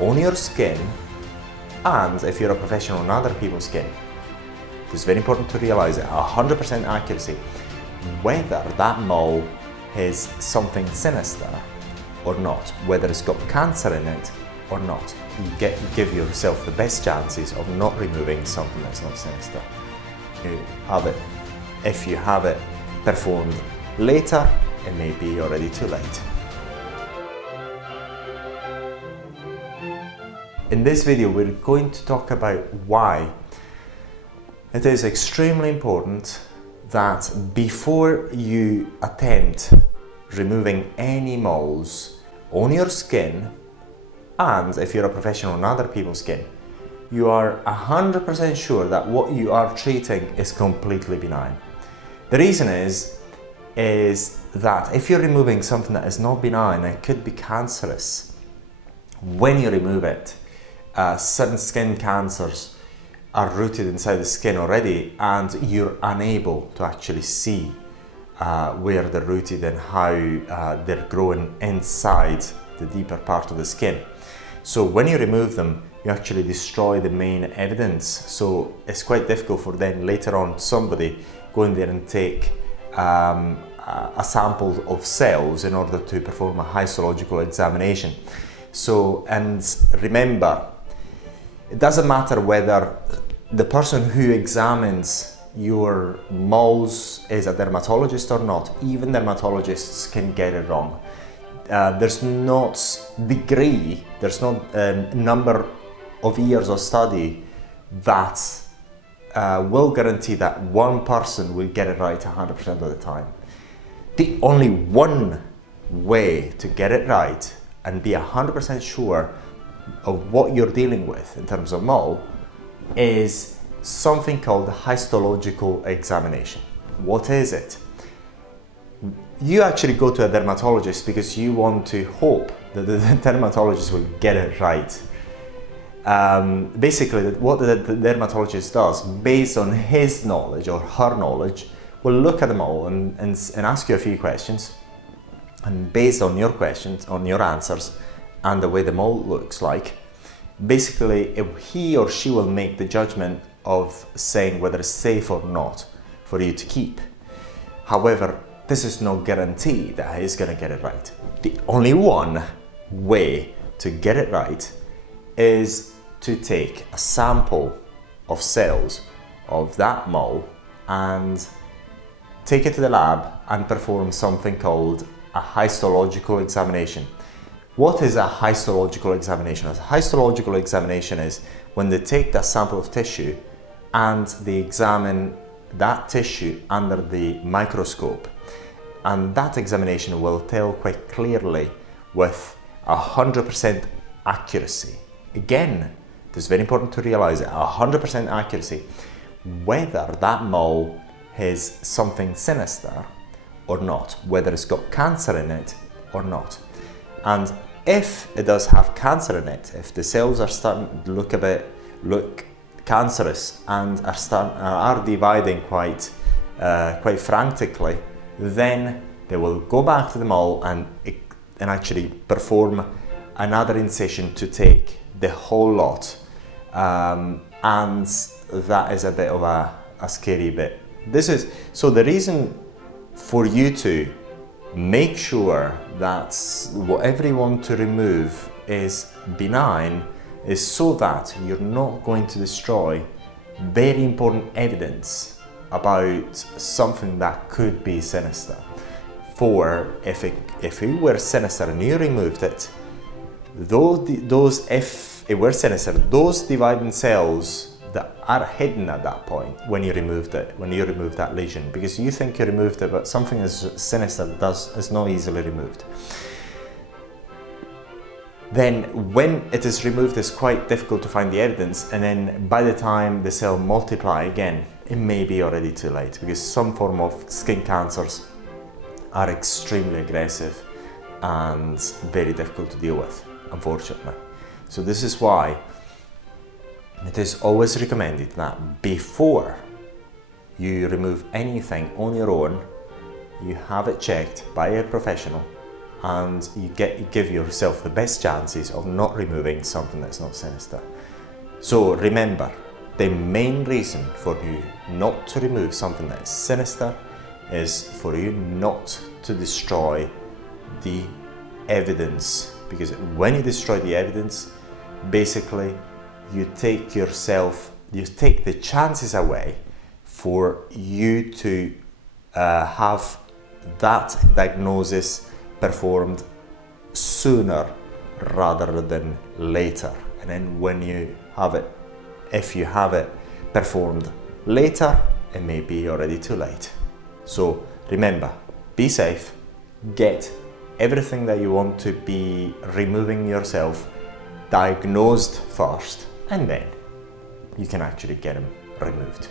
on your skin, and if you're a professional, on other people's skin. It's very important to realize it, 100% accuracy, whether that mole is something sinister or not, whether it's got cancer in it or not. You give yourself the best chances of not removing something that's not sinister. If you have it performed later, it may be already too late. In this video, we're going to talk about why it is extremely important that before you attempt removing any moles on your skin, and if you're a professional on other people's skin, you are 100% sure that what you are treating is completely benign. The reason is that if you're removing something that is not benign, it could be cancerous. When you remove it, certain skin cancers are rooted inside the skin already, and you're unable to actually see where they're rooted and how they're growing inside the deeper part of the skin. So when you remove them, you actually destroy the main evidence. So it's quite difficult for then later on somebody going there and take a sample of cells in order to perform a histological examination. So, and remember, it doesn't matter whether the person who examines your moles is a dermatologist or not. Even dermatologists can get it wrong. There's not degree, there's not number of years of study that will guarantee that one person will get it right 100% of the time. The only one way to get it right and be 100% sure of what you're dealing with in terms of mole is something called histological examination. What is it? You actually go to a dermatologist because you want to hope that the dermatologist will get it right. Basically, what the dermatologist does, based on his knowledge or her knowledge, will look at the mole and ask you a few questions. And based on your questions, on your answers, and the way the mole looks like, basically he or she will make the judgment of saying whether it's safe or not for you to keep. However, this is no guarantee that he's going to get it right. The only one way to get it right is to take a sample of cells of that mole and take it to the lab and perform something called a histological examination. What is a histological examination? A histological examination is when they take that sample of tissue and they examine that tissue under the microscope. And that examination will tell quite clearly with 100% accuracy. Again, it's very important to realize it, 100% accuracy, whether that mole is something sinister or not, whether it's got cancer in it or not. And if it does have cancer in it, if the cells are starting to look cancerous and are dividing quite frantically, then they will go back to the mole and actually perform another incision to take the whole lot, and that is a bit of a scary bit. So the reason for you to make sure that whatever you want to remove is benign is so that you're not going to destroy very important evidence about something that could be sinister. For if it were sinister and you removed it, if it were sinister, those dividing cells that are hidden at that point when you removed that lesion, because you think you removed it, but something is sinister is not easily removed. Then when it is removed, it's quite difficult to find the evidence, and then by the time the cell multiply again, it may be already too late, because some form of skin cancers are extremely aggressive and very difficult to deal with, unfortunately. So this is why it is always recommended that before you remove anything on your own, you have it checked by a professional and you give yourself the best chances of not removing something that's not sinister. So remember, the main reason for you not to remove something that is sinister is for you not to destroy the evidence, because when you destroy the evidence, basically you take the chances away for you to have that diagnosis performed sooner rather than later. And then when you have it, if you have it performed later, it may be already too late. So remember, be safe, get everything that you want to be removing yourself diagnosed first, and then you can actually get them removed.